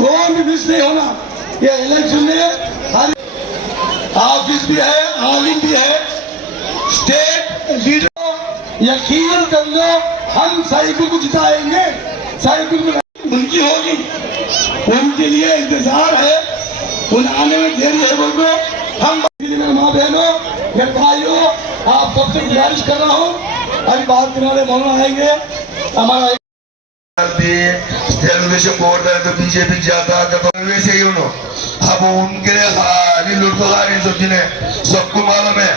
कौन भी मिस नहीं होना। ये इलेक्शन में हर ऑफिस भी है, आलिम भी है, स्टेट लीडर यकीन कर लो हम साइकिल को जिताएंगे। साइकिल उनकी होगी, उनके लिए इंतजार है, उन आने में देरी है। बोलो हम माँ बहनों या भाइयों आप सबसे गुजारिश कर रहा हूँ, अभी बात करने मौलाना आएंगे हमारा తెలుగుదేశం పోవడానికి बीजेपी जाता तो वैसे ही उन्हों अब उनके लिए लुटकोहारी सबको मालूम है।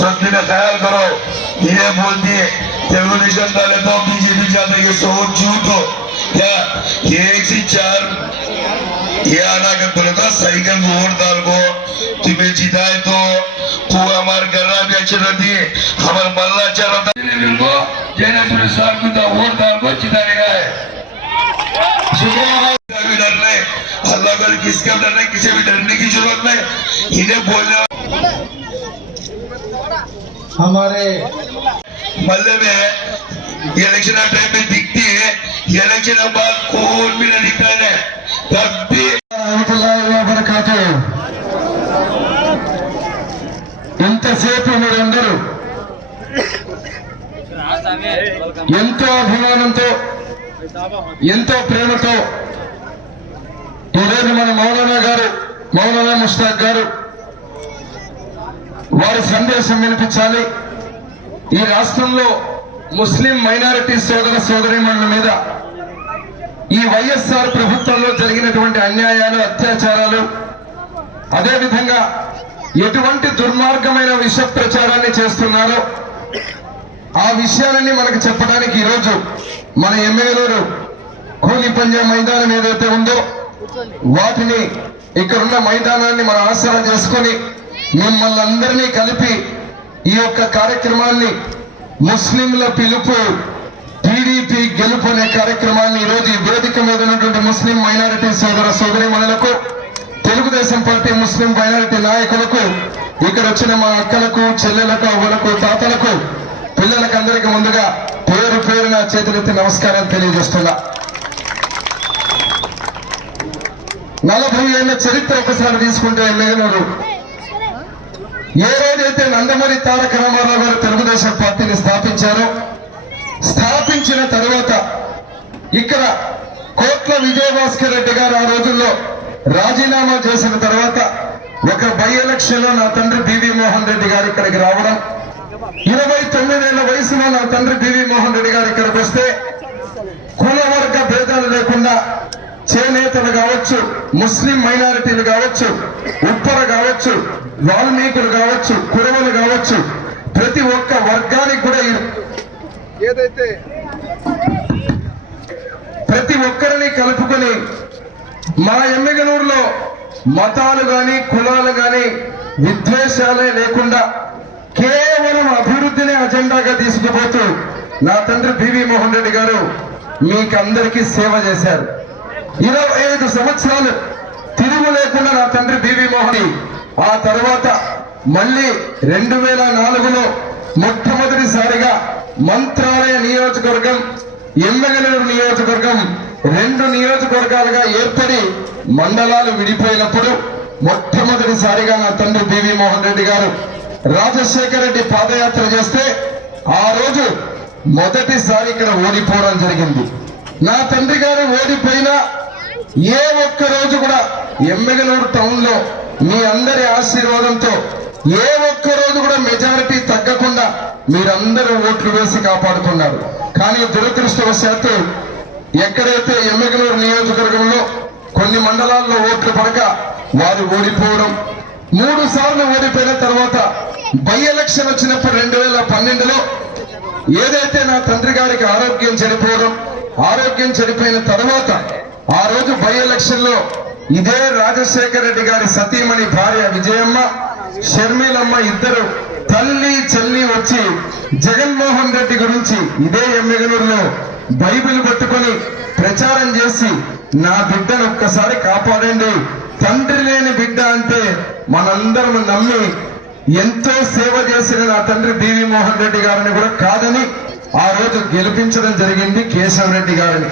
सब दिन ख्याल करो, ये बोलती है तेलुगुदेशम डाले तो बीजेपी जाता ये सब झूठ हो। क्या ये 1 से 4 ये आना कर बोलता साइकिल वोट डाल को तुम्हें जिताए तो तू हमारे घर भी अच्छे रहती है, हमारे मल्ला अच्छा रहता है। जैन साहब को वोट डाल को जिताने का है। भी डर नहीं, अल्लाह का किसका डर नहीं, किसी भी डरने की जरूरत नहीं। इन्हें बोलने हमारे मल्ले में इलेक्शन टाइम में दिखती है, इलेक्शन के बाद कौन भी नहीं दिखता है। तब भी ఎంతసేపు మీరందరూ ఎంతో అభిమానంతో ఎంతో ప్రేమతో ఈరోజు మన మౌలానా ముస్తాక్ గారు వారి సందేశం వినిపించాలి। ఈ రాష్ట్రంలో ముస్లిం మైనారిటీ సోదరీమణుల మీద ఈ వైఎస్ఆర్ ప్రభుత్వంలో జరిగినటువంటి అన్యాయాలు, అత్యాచారాలు, అదేవిధంగా ఎటువంటి దుర్మార్గమైన విష ప్రచారాన్ని చేస్తున్నారో ఆ విషయాలన్నీ మనకు చెప్పడానికి ఈరోజు మన ఎమ్మెల్యేలు కూలి పంజా మైదానం ఏదైతే ఉందో వాటిని ఇక్కడున్న మైదానాన్ని మనం ఆసరా చేసుకొని మిమ్మల్ని అందరినీ కలిపి ఈ యొక్క కార్యక్రమాన్ని ముస్లింల పిలుపు టీడీపీ గెలుపు అనే కార్యక్రమాన్ని ఈరోజు ఈ వేదిక మీద ఉన్నటువంటి ముస్లిం minority సోదరీమణులకు, Telugu Desam party Muslim minority నాయకులకు, ఇక్కడ వచ్చిన మా అక్కలకు, చెల్లెలకు, అవ్వలకు, తాతలకు, పిల్లలకు అందరికీ ముందుగా పేరు పేరున చేతులెత్తి నమస్కారాలు తెలియజేస్తున్నా। 40 ఏళ్ల చరిత్ర ఒకసారి తీసుకుంటే ఎమ్మెల్యేలు ఏ రోజైతే నందమూరి తారక రామారావు గారు తెలుగుదేశం పార్టీని స్థాపించిన తర్వాత ఇక్కడ కోట్ల విజయభాస్కర్ రెడ్డి గారు ఆ రోజుల్లో రాజీనామా చేసిన తర్వాత ఒక బై ఎలక్షన్ లో నా తండ్రి బివి మోహన్ రెడ్డి గారు ఇక్కడికి రావడం, 29 ఏళ్ల వయసులో నా తండ్రి బివి మోహన్ రెడ్డి గారు ఇక్కడికి వస్తే కుల వర్గ భేదాలు లేకుండా చేనేతలు కావచ్చు, ముస్లిం మైనారిటీలు కావచ్చు, ఉప్పర కావచ్చు, వాల్మీకులు కావచ్చు, కురవలు కావచ్చు, ప్రతి ఒక్క వర్గానికి కూడా ఏదైతే ప్రతి ఒక్కరిని కలుపుకొని మా ఎమ్మెగనూరులో మతాలు గాని కులాలు గాని విద్వేషాలే లేకుండా కేవలం అభివృద్ధిని అజెండాగా తీసుకుపోతూ నా తండ్రి బివి మోహన్ రెడ్డి గారు మీకందరికీ సేవ చేశారు। 25 సంవత్సరాలు తిరుగు లేకుండా నా తండ్రి బివి మోహన్, ఆ తర్వాత మళ్ళీ 2004లో మొట్టమొదటిసారిగా మంత్రాలయ నియోజకవర్గం, ఎమ్మెగనూరు నియోజకవర్గం 2 నియోజకవర్గాలుగా ఏర్పడి మండలాలు విడిపోయినప్పుడు మొట్టమొదటిసారిగా నా తండ్రి బివి మోహన్ రెడ్డి గారు రాజశేఖర రెడ్డి పాదయాత్ర చేస్తే ఆ రోజు మొదటిసారి ఇక్కడ ఓడిపోవడం జరిగింది। నా తండ్రి గారు ఓడిపోయినా ఏ ఒక్క రోజు కూడా ఎమ్మెగనూరు టౌన్ లో మీ అందరి ఆశీర్వాదంతో ఏ ఒక్క రోజు కూడా మెజారిటీ తగ్గకుండా మీరందరూ ఓట్లు వేసి కాపాడుతున్నారు। కానీ దురదృష్టవశాత్తు ఎక్కడైతే ఎమ్మెగనూరు నియోజకవర్గంలో కొన్ని మండలాల్లో ఓట్లు పడక వారు ఓడిపోవడం, 3 సార్లు ఓడిపోయిన తర్వాత బై ఎలక్షన్ వచ్చినప్పుడు 2012లో ఏదైతే నా తండ్రి గారికి ఆరోగ్యం చనిపోయిన తర్వాత ఆ రోజు బై ఎలక్షన్ లో ఇదే రాజశేఖర రెడ్డి గారి సతీమణి భార్య విజయమ్మ, షర్మిలమ్మ ఇద్దరు తల్లి చెల్లి వచ్చి జగన్మోహన్ రెడ్డి గురించి ఇదే ఎమ్మెగనూరులో బైబిల్ పట్టుకొని ప్రచారం చేసి నా బిడ్డను ఒక్కసారి కాపాడండి, తండ్రి లేని బిడ్డ అంటే మనందరం నమ్మి ఎంతో సేవ చేసిన నా తండ్రి బివి మోహన్ రెడ్డి గారిని కూడా కాదని ఆ రోజు గెలిపించడం జరిగింది కేశవ్ రెడ్డి గారిని।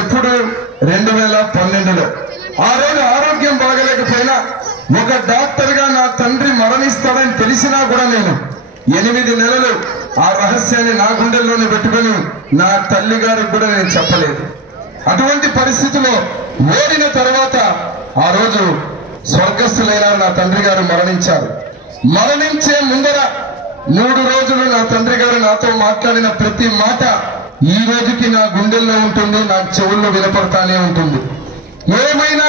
ఎప్పుడు 2012లో. ఆ రోజు ఆరోగ్యం బాగలేకపోయినా ఒక డాక్టర్ గా నా తండ్రి మరణిస్తాడని తెలిసినా కూడా నేను 8 నెలలు ఆ రహస్యాన్ని నా గుండెల్లోనే పెట్టుకొని నా తల్లి గారికి కూడా నేను చెప్పలేదు. అటువంటి పరిస్థితిలో ఓడిన తర్వాత ఆ రోజు స్వర్గస్థులైన నా తండ్రి గారు మరణించారు. మరణించే ముందర 3 రోజులు నా తండ్రి గారు నాతో మాట్లాడిన ప్రతి మాట ఈ రోజుకి నా గుండెల్లో ఉంటుంది, నా చెవుల్లో వినపడతానే ఉంటుంది. ఏమైనా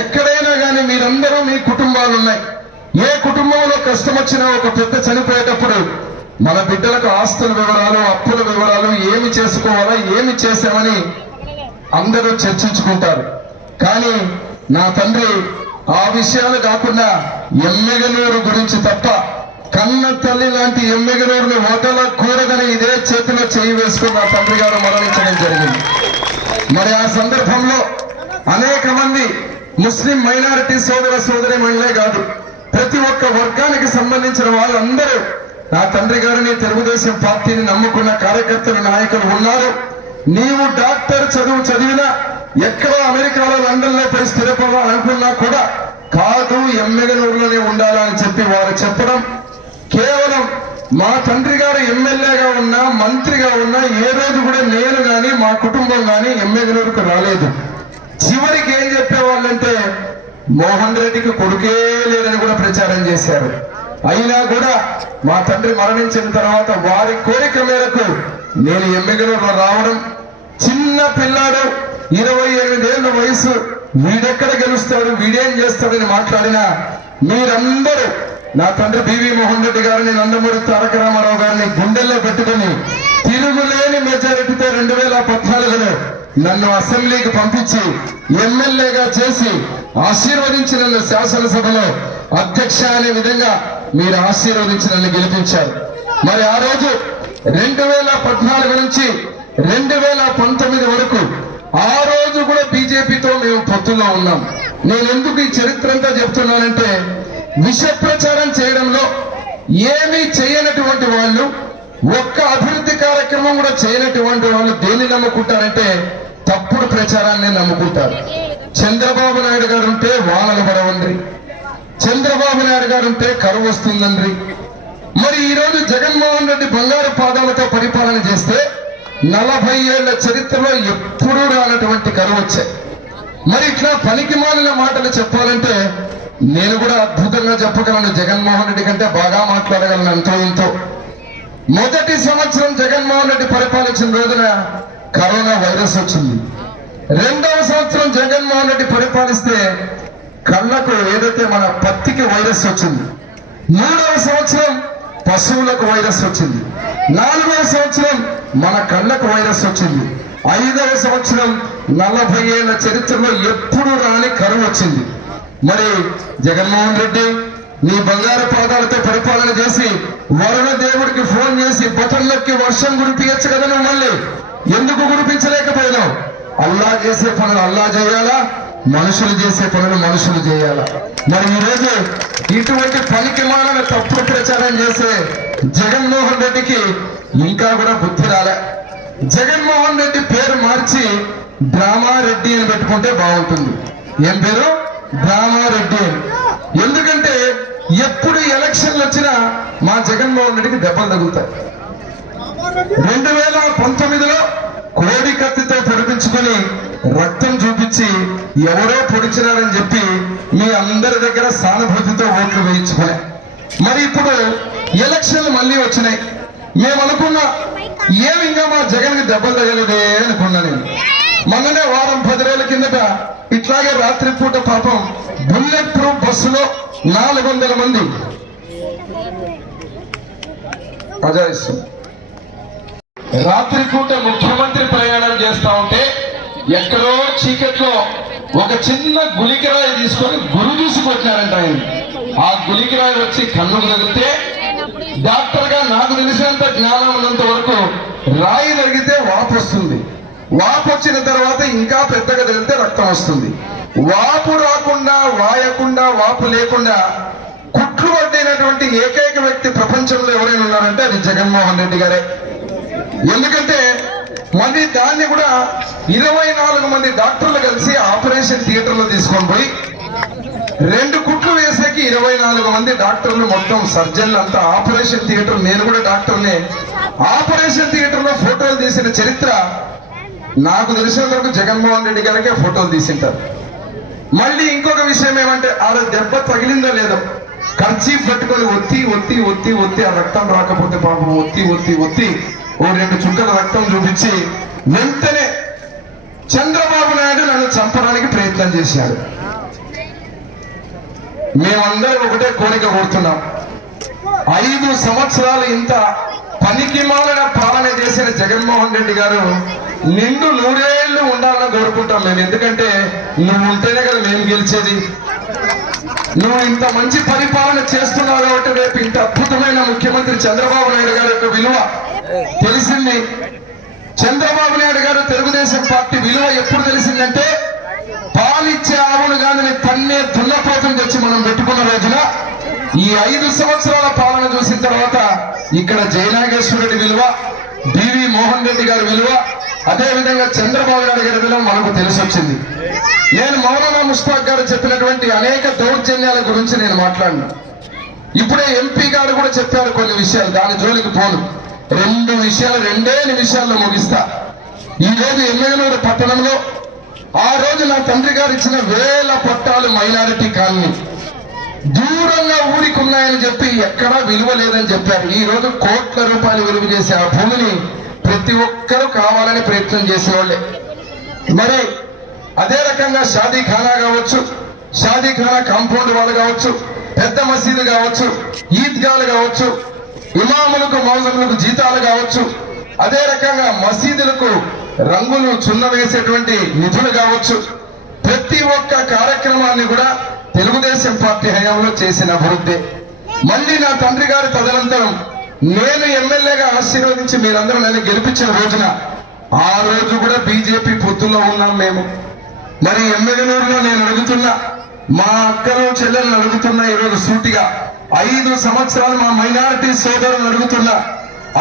ఎక్కడైనా కానీ మీరందరూ మీ కుటుంబాలు ఉన్నాయి. ఏ కుటుంబంలో కష్టం వచ్చినా ఒక పెద్ద చనిపోయేటప్పుడు మన బిడ్డలకు ఆస్తుల వివరాలు, అప్పుల వివరాలు, ఏమి చేసుకోవాలా, ఏమి చేశామని అందరూ చర్చించుకుంటారు. కానీ నా తండ్రి ఆ విషయాలు కాకుండా ఎమ్మెగనూరు గురించి తప్ప కన్న తల్లి లాంటి ఎమ్మెగనూరుని వదలకూడదని ఇదే చేతిలో చేయి వేసుకుని నా తండ్రి గారు మరణించడం జరిగింది. మరి ఆ సందర్భంలో అనేక మంది ముస్లిం మైనారిటీ సోదర సోదరి మహిళలే కాదు, ప్రతి ఒక్క వర్గానికి సంబంధించిన వాళ్ళందరూ నా తండ్రి గారిని, తెలుగుదేశం పార్టీని నమ్ముకున్న కార్యకర్తలు, నాయకులు ఉన్నారు. నీవు డాక్టర్ చదువు చదివినా, ఎక్కడో అమెరికాలో, లండన్ లో పోయి స్థిరపడాలనుకున్నా కూడా కాదు, ఎమ్మెగనూరులోనే ఉండాలని చెప్పి వారు చెప్పడం. కేవలం మా తండ్రి గారు ఎమ్మెల్యేగా ఉన్నా, మంత్రిగా ఉన్నా ఏ రోజు కూడా నేను గాని మా కుటుంబం గాని ఎమ్మెగనూరుకు రాలేదు. చివరికి ఏం చెప్పేవాళ్ళంటే మోహన్ రెడ్డికి కొడుకే లేదని కూడా ప్రచారం చేశారు. అయినా కూడా మా తండ్రి మరణించిన తర్వాత వారి కోరిక మేరకు నేను ఎమ్మెగనూరులో రావడం, చిన్న పిల్లాడు 28 ఏళ్ల వయసు, వీడెక్కడ గెలుస్తాడు, వీడేం చేస్తాడని మాట్లాడినా మీరందరూ నా తండ్రి బివి మోహన్ రెడ్డి గారిని, నందమూరి తారక రామారావు గారిని గుండెల్లో పెట్టుకుని తిరుగులేని మెజారిటీతో 2014లో నన్ను అసెంబ్లీకి పంపించి ఎమ్మెల్యేగా చేసి ఆశీర్వదించి నన్ను శాసనసభలో అధ్యక్ష అనే విధంగా మీరు ఆశీర్వదించి నన్ను గెలిపించారు. మరి ఆ రోజు 2014 నుంచి 2019 వరకు ఆ రోజు కూడా బీజేపీతో మేము పొత్తులో ఉన్నాం. నేను ఎందుకు ఈ చరిత్ర అంతా చెప్తున్నానంటే, విష ప్రచారం చేయడంలో ఏమీ చేయనటువంటి వాళ్ళు, ఒక్క అభివృద్ధి కార్యక్రమం కూడా చేయనటువంటి వాళ్ళు దేన్ని నమ్ముకుంటారంటే తప్పుడు ప్రచారాన్ని నమ్ముకుంటారు. చంద్రబాబు నాయుడు గారు ఉంటే వానలు పడవండ్రి, చంద్రబాబు నాయుడు గారు ఉంటే కరువు వస్తుందండ్రి. మరి ఈ రోజు జగన్మోహన్ రెడ్డి బంగారు పాదాలతో పరిపాలన చేస్తే 40 ఏళ్ల చరిత్రలో ఎప్పుడూ రానటువంటి కరువు వచ్చాయి. మరి ఇట్లా పనికి మాలిన మాటలు చెప్పాలంటే నేను కూడా అద్భుతంగా చెప్పగలను, జగన్మోహన్ రెడ్డి కంటే బాగా మాట్లాడగలను ఎంతో ఎంతో. మొదటి సంవత్సరం జగన్మోహన్ రెడ్డి పరిపాలించిన రోజున కరోనా వైరస్ వచ్చింది. 2వ సంవత్సరం జగన్మోహన్ రెడ్డి పరిపాలిస్తే కళ్ళకు ఏదైతే మన పత్తికి వైరస్ వచ్చింది. 3వ సంవత్సరం పశువులకు వైరస్ వచ్చింది. 4వ సంవత్సరం మన కళ్ళకు వైరస్ వచ్చింది. 5వ సంవత్సరం 40 ఏళ్ల చరిత్రలో ఎప్పుడు రాని కరువు వచ్చింది. మరి జగన్మోహన్ రెడ్డి నీ బంగారు పాదాలతో పరిపాలన చేసి వరుణ దేవుడికి ఫోన్ చేసి బటన్ నొక్కి వర్షం కురిపించచ్చు కదా, నువ్వు మళ్ళీ ఎందుకు కురిపించలేకపోయినావు? అల్లా చేసే పనులు అల్లా చేయాలా, మనుషులు చేసే పనులు మనుషులు చేయాలా? మరి ఈరోజు ఇటువంటి పనికి మాలిన తప్పుడు ప్రచారం చేసే జగన్మోహన్ రెడ్డికి ఇంకా కూడా బుద్ధి రాలే. జగన్మోహన్ రెడ్డి పేరు మార్చి డ్రామారెడ్డి అని పెట్టుకుంటే బాగుంటుంది. ఏం పేరు? డ్రామారెడ్డి అని. ఎందుకంటే ఎప్పుడు ఎలక్షన్లు వచ్చినా మా జగన్మోహన్ రెడ్డికి దెబ్బలు తగులుతాయి. 2019లో కోడి కత్తితో పొడిపించుకొని రక్తం చూపించి ఎవరో పొడిచినారని చెప్పి మీ అందరి దగ్గర సానుభూతితో ఓట్లు వేయించుకునే. మరి ఇప్పుడు ఎలక్షన్లు మళ్ళీ వచ్చినాయి. మేము అనుకున్నా ఏమి ఇంకా మా జగన్కి దెబ్బలు తగలేదే అనుకున్నా. నేను మొన్ననే వారం 10 రోజుల కిందట ఇట్లాగే రాత్రిపూట పాపం బుల్లెట్ ప్రూఫ్ బస్సులో 400 మంది అజాయిస్తుంది. రాత్రిపూట ముఖ్యమంత్రి ప్రయాణం చేస్తా ఉంటే ఎక్కడో చీకట్లో ఒక చిన్న గులికిరాయి తీసుకొని గురు చూసి కొట్టినారంట ఆయన. ఆ గులికిరాయి వచ్చి కన్నుకు తగిలితే డాక్టర్ గా నాకు తెలిసినంత జ్ఞానం ఉన్నంత వరకు రాయి తగిలితే వాపు వస్తుంది. వాపు వచ్చిన తర్వాత ఇంకా పెద్దగా తగిలితే రక్తం వస్తుంది. వాపు రాకుండా, వాయకుండా, వాపు లేకుండా కుట్లు పడ్డైనటువంటి ఏకైక వ్యక్తి ప్రపంచంలో ఎవరైనా ఉన్నారంటే అది జగన్మోహన్ రెడ్డి గారే. ఎందుకంటే మళ్ళీ దాన్ని కూడా 24 మంది డాక్టర్లు కలిసి ఆపరేషన్ థియేటర్ లో తీసుకొని పోయి 2 కుట్లు వేసేకి 24 మంది డాక్టర్లు మొత్తం సర్జన్లు అంతా ఆపరేషన్ థియేటర్, నేను కూడా డాక్టర్నే, ఆపరేషన్ థియేటర్ లో ఫోటోలు తీసిన చరిత్ర నాకు తెలిసినంత వరకు జగన్మోహన్ రెడ్డి గారికే ఫోటోలు తీసింటారు. మళ్ళీ ఇంకొక విషయం ఏమంటే ఆడ దెబ్బ తగిలిందో లేదో కర్చీఫ్ పట్టుకొని ఒత్తి ఒత్తి ఒత్తి ఒత్తి ఆ రక్తం రాకపోతే పాపం ఒత్తి ఒత్తి ఒత్తి ఓ 2 చుక్కల రక్తం చూపించి వెంటనే చంద్రబాబు నాయుడు నన్ను చంపడానికి ప్రయత్నం చేశాడు. మేమందరం ఒకటే కోరిక కోరుతున్నాం, 5 సంవత్సరాలు ఇంత పనికి మాలిన పాలన చేసిన జగన్మోహన్ రెడ్డి గారు నిండు 100 ఏళ్ళు ఉండాలని కోరుకుంటాం మేము. ఎందుకంటే నువ్వు ఉంటేనే కదా మేము గెలిచేది. నువ్వు ఇంత మంచి పరిపాలన చేస్తున్నావు కాబట్టి రేపు ఇంత అద్భుతమైన ముఖ్యమంత్రి చంద్రబాబు నాయుడు గారి యొక్క విలువ తెలిసింది. చంద్రబాబు నాయుడు గారు తెలుగుదేశం పార్టీ విలువ ఎప్పుడు తెలిసిందంటే పాలిచ్చే ఆవును గాని తన్నే దున్నపోతుని తెచ్చి మనం పెట్టుకున్న రోజున ఈ 5 సంవత్సరాల పాలన చూసిన తర్వాత ఇక్కడ జయనాగేశ్వరుడి విలువ, బివి మోహన్ రెడ్డి గారి విలువ, అదే విధంగా చంద్రబాబు నాయుడు గారి విలువ మనకు తెలిసి వచ్చింది. నేను మౌలానా ముస్తాక్ గారు చెప్పినటువంటి అనేక దౌర్జన్యాల గురించి నేను మాట్లాడినా. ఇప్పుడే ఎంపీ గారు కూడా చెప్పారు కొన్ని విషయాలు, దాని జోలికి పోను. 2 విషయాలు 2 నిమిషాల్లో ముగిస్తా. ఈ రోజు ఎమ్మెగనూరు పట్టణంలో ఆ రోజు నా తండ్రి గారు ఇచ్చిన 1000 పట్టాలు మైనారిటీ కాలనీ దూరంగా ఊరికి ఉన్నాయని చెప్పి ఎక్కడా విలువ లేదని చెప్పారు. ఈ రోజు కోట్ల రూపాయలు విలువ చేసే ఆ భూమిని ప్రతి ఒక్కరూ కావాలని ప్రయత్నం చేసేవాళ్ళే. మరి అదే రకంగా షాదీఖానా కావచ్చు, షాదీఖానా కాంపౌండ్ వాళ్ళు కావచ్చు, పెద్ద మసీదు కావచ్చు, ఈద్గాలు కావచ్చు, ఇమాములకు మౌజములకు జీతాలు కావచ్చు, అదే రకంగా మసీదులకు రంగులు చున్న వేసేటువంటి నిధులు కావచ్చు, ప్రతి ఒక్క కార్యక్రమాన్ని కూడా తెలుగుదేశం పార్టీ హయాంలో చేసిన అభివృద్ధి. మళ్ళీ నా తండ్రి గారి తదనంతరం నేను ఎమ్మెల్యేగా ఆశీర్వదించి మీరందరూ నన్ను గెలిపించిన రోజున ఆ రోజు కూడా బీజేపీ పొత్తులో ఉన్నాం మేము. మరి ఎమ్మెగనూరులో నేను అడుగుతున్నా, మా అక్కలు చెల్లెలను అడుగుతున్నా, ఈరోజు సూటిగా 5 సంవత్సరాలు మా మైనారిటీ సోదరులను అడుగుతున్నా,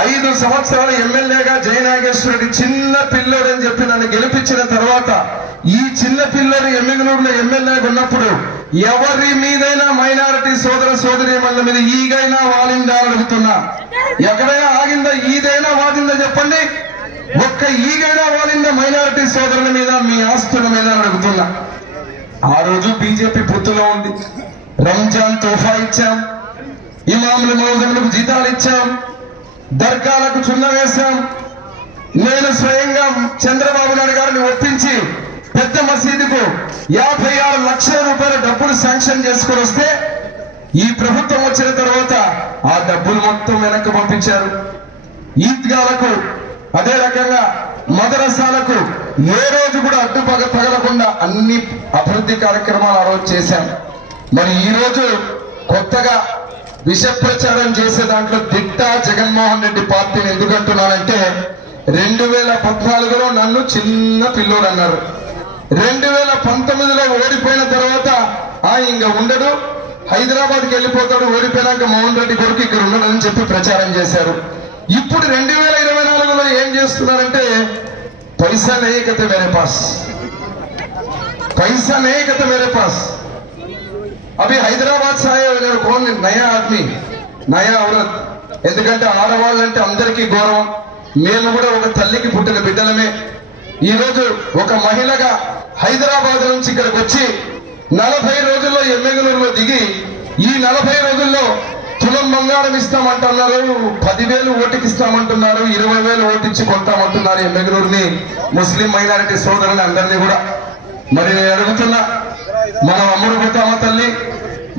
5 సంవత్సరాలు ఎమ్మెల్యేగా జయనాగేశ్వరుడి చిన్న పిల్లోడు అని చెప్పి నన్ను గెలిపించిన తర్వాత ఈ చిన్న పిల్లోడు ఎమ్మెగనూరులో ఎమ్మెల్యేగా ఉన్నప్పుడు ఎవరి మీదైనా మైనారిటీ సోదర సోదరీమణుల మీద ఈగైనా వాలిందా అని అడుగుతున్నా. ఎక్కడైనా ఆగిందా, ఈదైనా వాదిందా చెప్పండి. ఒక్క ఈగైనా వాలిందా మైనారిటీ సోదరుల మీద, మీ ఆస్తుల మీద అడుగుతున్నా. ఆ రోజు బీజేపీ పొత్తులో ఉంది. రంజాన్ తోఫా ఇచ్చాం, ఇమాముల మౌజములకు జీతాలు ఇచ్చాం, దర్గాలకు చున్న వేశాం. నేను స్వయంగా చంద్రబాబు నాయుడు గారిని ఒప్పించి పెద్ద మసీదుకు 56 లక్షల రూపాయల డబ్బులు శాంక్షన్ చేసుకొని వస్తే ఈ ప్రభుత్వం వచ్చిన తర్వాత ఆ డబ్బులు మొత్తం వెనక్కి పంపించారు. ఈద్గాలకు, అదే రకంగా మదరసాలకు ఏ రోజు కూడా అడ్డుపగ తగలకుండా అన్ని అభివృద్ధి కార్యక్రమాలు ఆ రోజు చేశాం. మరి ఈ రోజు కొత్తగా విష ప్రచారం చేసే దాంట్లో దిట్ట జగన్మోహన్ రెడ్డి పార్టీని ఎందుకంటున్నానంటే 2014లో నన్ను చిన్న పిల్లోడు అన్నారు. 2019లో ఓడిపోయిన తర్వాత ఇంకా ఉండడు, హైదరాబాద్కి వెళ్ళిపోతాడు, ఓడిపోయినాక మోహన్ రెడ్డి కొడుకు ఇక్కడ ఉండడని చెప్పి ప్రచారం చేశారు. ఇప్పుడు 2024లో ఏం చేస్తున్నారంటే పైసా నహీ మేరే పాస్, पैसा नहीं कहते मेरे पास। अभी हैदराबाद से आए हुए कौन नया आदमी नया औरत ఎందుకంటే ఆడవాళ్ళంటే అందరికీ గౌరవం. మేము కూడా ఒక తల్లికి పుట్టిన బిడ్డలమే. ఈ రోజు ఒక మహిళగా హైదరాబాద్ నుంచి ఇక్కడికి వచ్చి 40 రోజుల్లో ఎమ్మెగనూరులో దిగి ఈ 40 రోజుల్లో తులం బంగారం ఇస్తామంటున్నారు, 10,000 ఓటుకి ఇస్తామంటున్నారు, 20,000 ఓటించి కొంటామంటున్నారు ఎమ్మెగనూరుని ముస్లిం మైనారిటీ సోదరులు అందరినీ కూడా. మరి నేను అడుగుతున్నా, మనం అమ్ముడు పోతామా తల్లి?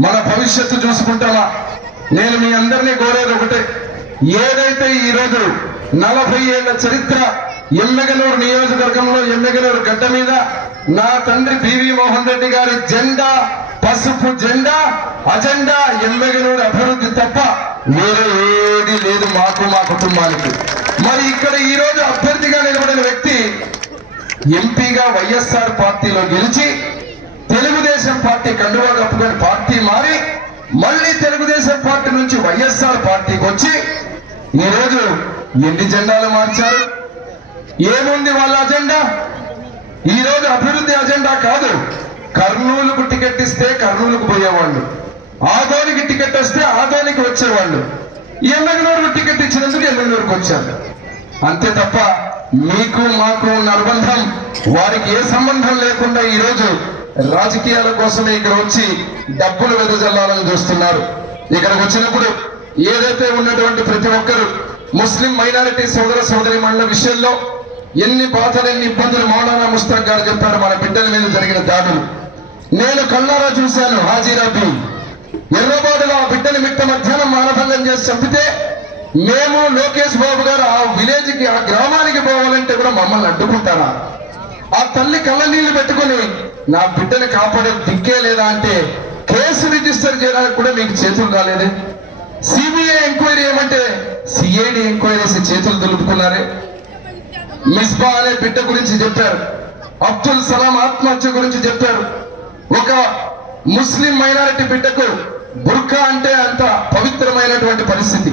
మన భవిష్యత్తు చూసుకుంటామా? నేను మీ అందరినీ కోరేది ఒకటే, ఏదైతే ఈ రోజు 40 ఏళ్ల చరిత్ర ఎమ్మెగనూరు నియోజకవర్గంలో ఎమ్మెగనూరు గడ్డ మీద నా తండ్రి బివి మోహన్ రెడ్డి గారి జెండా, పసుపు జెండా, అజెండా ఎమ్మెగనూరు అభివృద్ధి తప్ప వేరే ఏది లేదు మాకు, మా కుటుంబానికి. మరి ఇక్కడ ఈ రోజు అభ్యర్థిగా నిలబడిన వ్యక్తి ఎంపీగా వైఎస్ఆర్ పార్టీలో గెలిచి తెలుగుదేశం పార్టీ కండువా కప్పుకొని పార్టీ మారి మళ్ళీ తెలుగుదేశం పార్టీ నుంచి వైఎస్ఆర్ పార్టీకి వచ్చి ఈ రోజు ఎన్ని జెండాలు మార్చారు? ఏముంది వాళ్ళ అజెండా? ఈ రోజు అభివృద్ధి అజెండా కాదు. కర్నూలుకు టికెట్ ఇస్తే కర్నూలుకు పోయేవాళ్ళు, ఆదోనికి టికెట్ వస్తే ఆదోనికి వచ్చేవాళ్ళు, ఎమ్మెగనూరుకు టికెట్ ఇచ్చినందుకు ఎమ్మెగనూరుకు వచ్చారు. అంతే తప్ప మీకు మాకు ఉన్న అనుబంధం వారికి ఏ సంబంధం లేకుండా ఈ రోజు రాజకీయాల కోసమే ఇక్కడ వచ్చి డబ్బులు వెదజల్లాలని చూస్తున్నారు. ఇక్కడికి వచ్చినప్పుడు ఏదైతే ఉన్నటువంటి ప్రతి ఒక్కరు ముస్లిం మైనారిటీ సోదర సోదరి మండల విషయంలో ఎన్ని బాధలు ఎన్ని ఇబ్బందులు మౌలానా ముస్తాక్ గారు చెప్పారు. మన బిడ్డల మీద జరిగిన దాడులు నేను కళ్ళారా చూశాను. హాజీరాబి ఎర్రబాడులో ఆ బిడ్డని మిట్ట మధ్యాహ్నం మానభంగం చేసి చంపితే మేము లోకేష్ బాబు గారు ఆ విలేజ్ కి ఆ గ్రామానికి పోవాలంటే కూడా మమ్మల్ని అడ్డుకుంటారా? ఆ తల్లి కళ్ళ నీళ్లు పెట్టుకుని నా బిడ్డని కాపాడే దిక్కే లేదా అంటే కేసు రిజిస్టర్ చేయడానికి కూడా మీకు చేతులు కాలేదే. సిబిఐ ఎంక్వైరీ ఏమంటే సిఐడి ఎంక్వైరీస్ చేతులు దులుపుకున్నారే. మిస్బా అనే బిడ్డ గురించి చెప్పారు, అబ్దుల్ సలాం ఆత్మహత్య గురించి చెప్పారు. ఒక ముస్లిం మైనారిటీ బిడ్డకు బుర్ఖా అంటే అంత పవిత్రమైనటువంటి పరిస్థితి.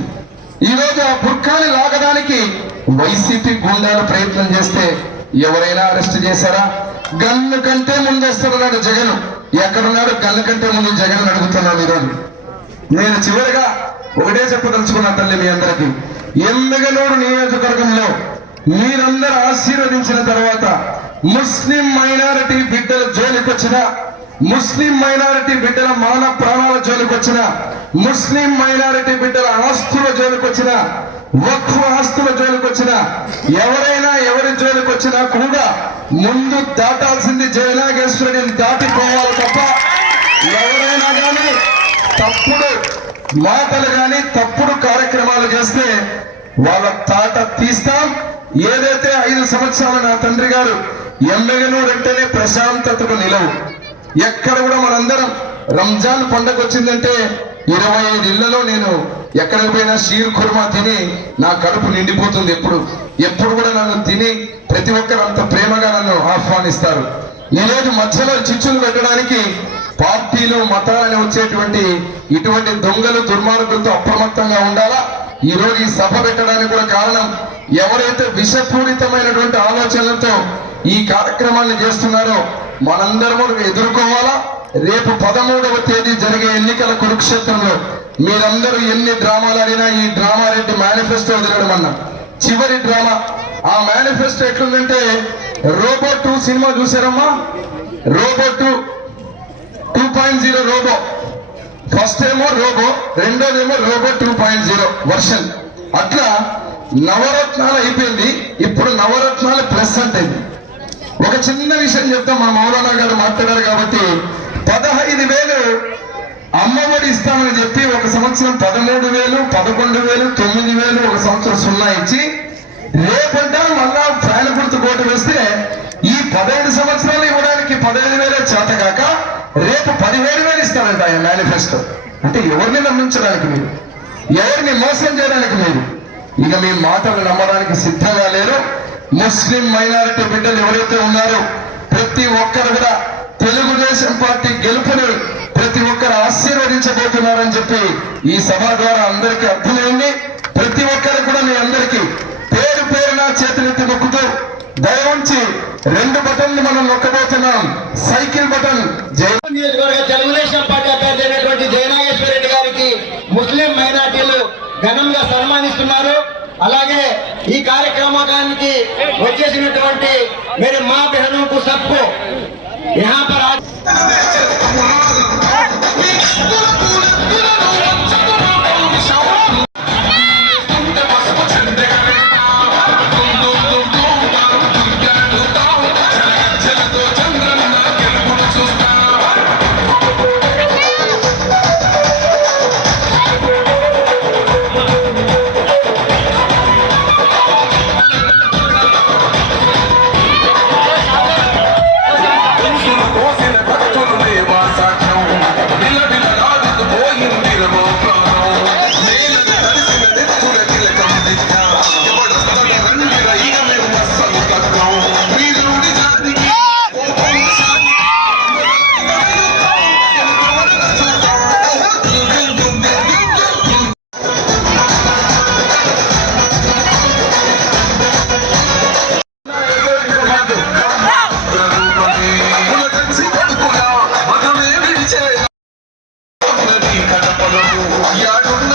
ఈ రోజు ఆ బుర్ఖాని లాగడానికి వైసీపీ గుండాలు ప్రయత్నం చేస్తే ఎవరైనా అరెస్ట్ చేశారా? గన్ను కంటే ముందు వస్తున్నాడు జగన్. ఎక్కడున్నాడు? గన్ను కంటే ముందు జగన్ అడుగుతున్నాడు. ఈరోజు నేను చివరిగా ఒకటే చెప్పదలుచుకున్నా తల్లి మీ అందరికీ, ఎమ్మెగనూరు నియోజకవర్గంలో మీరందరూ ఆశీర్వదించిన తర్వాత ముస్లిం మైనారిటీ బిడ్డల జోలికొచ్చిన, ముస్లిం మైనారిటీ బిడ్డల మాన ప్రాణాల జోలికొచ్చిన, ముస్లిం మైనారిటీ బిడ్డల ఆస్తుల జోలికొచ్చిన, వక్ఫ్ ఆస్తుల జోలికొచ్చిన, ఎవరైనా ఎవరి జోలికొచ్చినా కూడా ముందు దాటాల్సింది జయనాగేశ్వరుడిని దాటిపోవాలి తప్ప ఎవరైనా కానీ తప్పుడు మాటలు కానీ తప్పుడు కార్యక్రమాలు చేస్తే వాళ్ళ తాట తీస్తాం. ఏదైతే 5 సంవత్సరాలు నా తండ్రి గారు ఎమ్మెగనూరు అంటేనే ప్రశాంతతకు నిలవు. ఎక్కడ కూడా మనందరం రంజాన్ పండగ వచ్చిందంటే 25 ఇళ్లలో నేను ఎక్కడికి పోయినా షీర్ ఖుర్మా తిని నా కడుపు నిండిపోతుంది. ఎప్పుడు కూడా నన్ను తిని ప్రతి ఒక్కరు అంత ప్రేమగా నన్ను ఆహ్వానిస్తారు. ఈ రోజు మధ్యలో చిచ్చులు పెట్టడానికి పార్టీలు మతాలని వచ్చేటువంటి ఇటువంటి దొంగలు దుర్మార్గులతో అప్రమత్తంగా ఉండాలా. ఈ రోజు ఈ సభ పెట్టడానికి కూడా కారణం ఎవరైతే విషపూరితమైనటువంటి ఆలోచనలతో ఈ కార్యక్రమాన్ని చేస్తున్నారో మనందరము ఎదుర్కోవాలా. రేపు 13వ తేదీ జరిగే ఎన్నికల కురుక్షేత్రంలో మీరందరూ ఎన్ని డ్రామాలు ఆడినా ఈ డ్రామా రెడ్డి మేనిఫెస్టో వదిలేయడం అన్న చివరి డ్రామా. ఆ మేనిఫెస్టో ఎట్లుందంటే రోబో 2 సినిమా చూసారమ్మా? Robo 2.0 robo. ఫస్ట్ ఏమో రోబో, రెండోదేమో రోబో 2.0 వర్షన్. అట్లా నవరత్నాలు అయిపోయింది, ఇప్పుడు నవరత్నాలు ప్లస్ అంటే. ఒక చిన్న విషయం చెప్తాం, మా మౌలానా గారు మాట్లాడారు కాబట్టి 15,000 అమ్మఒడి ఇస్తామని చెప్పి ఒక సంవత్సరం 13,000, 11,000, 9,000, ఒక సంవత్సరం 0 ఇచ్చి రేపంట మళ్ళా ఫ్యాన్ గుర్తు కోటు వేస్తే ఈ 15 సంవత్సరాలు ఇవ్వడానికి 15,000 చేతకాక రేపు 17,000 ఇస్తారంట ఆయన మేనిఫెస్టో. అంటే ఎవరిని నమ్మించడానికి మీరు, ఎవరిని మోసం చేయడానికి మీరు ఇక మీ మాటలు నమ్మడానికి సిద్ధంగా లేరు. ముస్లిం మైనారిటీ బిడ్డలు ఎవరైతే ఉన్నారో ప్రతి ఒక్కరు కూడా తెలుగుదేశం పార్టీ గెలుపుని ప్రతి ఒక్కరు ఆశీర్వదించబోతున్నారని చెప్పి ఈ సభ ద్వారా అందరికీ అర్థమైంది. ప్రతి ఒక్కరు కూడా మీ అందరికీ పేరు పేరున చేతులెత్తి నొక్కుతూ దయవుంచి 2 బటన్లు మనం నొక్కబోతున్నాం. సైకిల్ బటన్ నియోజకవర్గ తెలుగుదేశం పార్టీ అభ్యర్థి అయినటువంటి జయనాగేశ్వర రెడ్డి గారికి ముస్లిం మైనార్టీలు ఘనంగా సన్మానిస్తున్నారు. అలాగే ఈ కార్యక్రమానికి వచ్చేసినటువంటి मेरे माँ बहनों को सबको यहाँ पर याडुन्न